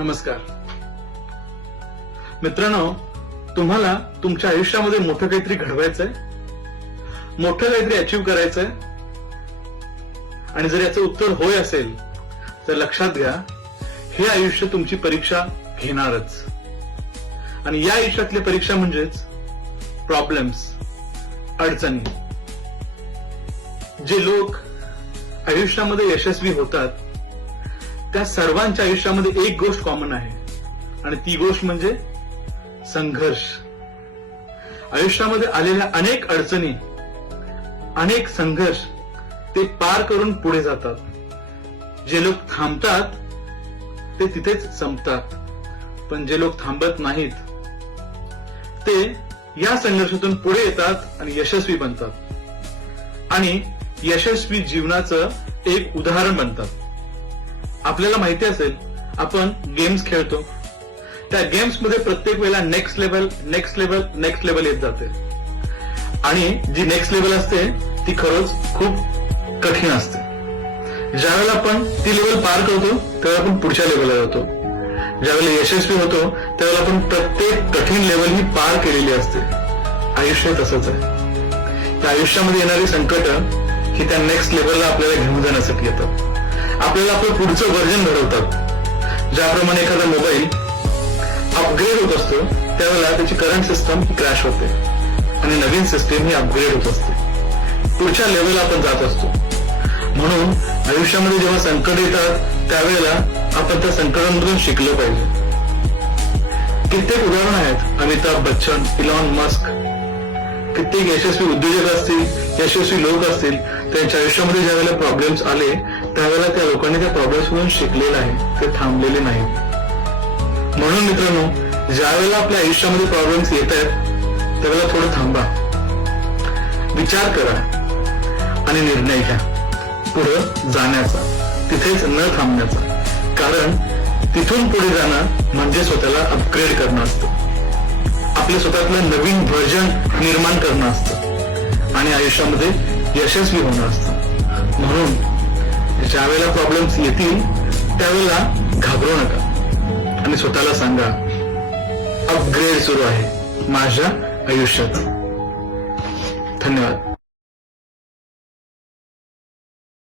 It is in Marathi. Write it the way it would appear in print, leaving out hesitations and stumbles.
नमस्कार मित्रांनो, तुम्हाला तुमच्या आयुष्यामध्ये मोठं काहीतरी घडवायचंय, मोठं काहीतरी अचीव्ह करायचंय आणि जर याचं उत्तर होय असेल तर लक्षात घ्या, हे आयुष्य तुमची परीक्षा घेणारच. आणि या आयुष्यातली परीक्षा म्हणजेच प्रॉब्लेम्स, अडचणी. जे लोक आयुष्यामध्ये यशस्वी होतात त्या सर्वांच्या आयुष्यामध्ये एक गोष्ट कॉमन आहे आणि ती गोष्ट म्हणजे संघर्ष. आयुष्यामध्ये आलेल्या अनेक अडचणी, अनेक संघर्ष ते पार करून पुढे जातात. जे लोक थांबतात ते तिथेच संपतात, पण जे लोक थांबत नाहीत ते या संघर्षातून पुढे येतात आणि यशस्वी बनतात आणि यशस्वी जीवनाचं एक उदाहरण बनतात. आपल्याला माहिती असेल, आपण गेम्स खेळतो, त्या गेम्स मध्ये प्रत्येक वेळेला नेक्स्ट लेवल येत जाते आणि जी नेक्स्ट लेवल असते ती खरंच खूप कठीण असते. ज्यावेळेला आपण ती लेवल पार करतो त्यावेळेला आपण पुढच्या लेवलला जातो. ज्यावेळेला यशस्वी होतो त्यावेळेला आपण प्रत्येक कठीण लेवल ही पार केलेली असते. आयुष्य तसंच आहे. त्या आयुष्यामध्ये येणारी संकट ही त्या नेक्स्ट लेवलला आपल्याला घेऊन जाण्यासाठी येतात. आपल्याला आपलं पुढचं व्हर्जन घडवतात. ज्याप्रमाणे एखादा मोबाईल अपग्रेड होत असतो त्यावेळेला त्याची करंट सिस्टम ही क्रॅश होते आणि नवीन सिस्टीम ही अपग्रेड होत असते. पुढच्या लेवलला आपण जात असतो. म्हणून आयुष्यामध्ये जेव्हा संकट येतात त्यावेळेला आपण त्या संकटांमधून शिकलं पाहिजे. कित्येक उदाहरण आहेत. अमिताभ बच्चन, इलॉन मस्क, कित्येक यशस्वी उद्योजक असतील, यशस्वी लोक असतील, त्यांच्या आयुष्यामध्ये ज्या वेळेला प्रॉब्लेम्स आले त्यावेळेला त्या लोकांनी त्या प्रॉब्लेम्स मधून शिकलेलं आहे, ते थांबलेले नाहीत. म्हणून मित्रांनो, ज्या वेळेला आपल्या आयुष्यामध्ये प्रॉब्लेम्स येत आहेत त्यावेळेला थोडं थांबा, विचार करा आणि निर्णय घ्या पुढे जाण्याचा, तिथेच न थांबण्याचा. कारण तिथून पुढे जाणं म्हणजे स्वतःला अपग्रेड करणं असतं, आपल्या स्वतःतलं नवीन व्हर्जन निर्माण करणं असतं आणि आयुष्यामध्ये यशस्वी होणं असतं. म्हणून ज्या वेळेला प्रॉब्लेम्स येतील त्यावेळेला घाबरू नका आणि स्वतःला सांगा, अपग्रेड सुरू आहे माझ्या आयुष्यात. धन्यवाद.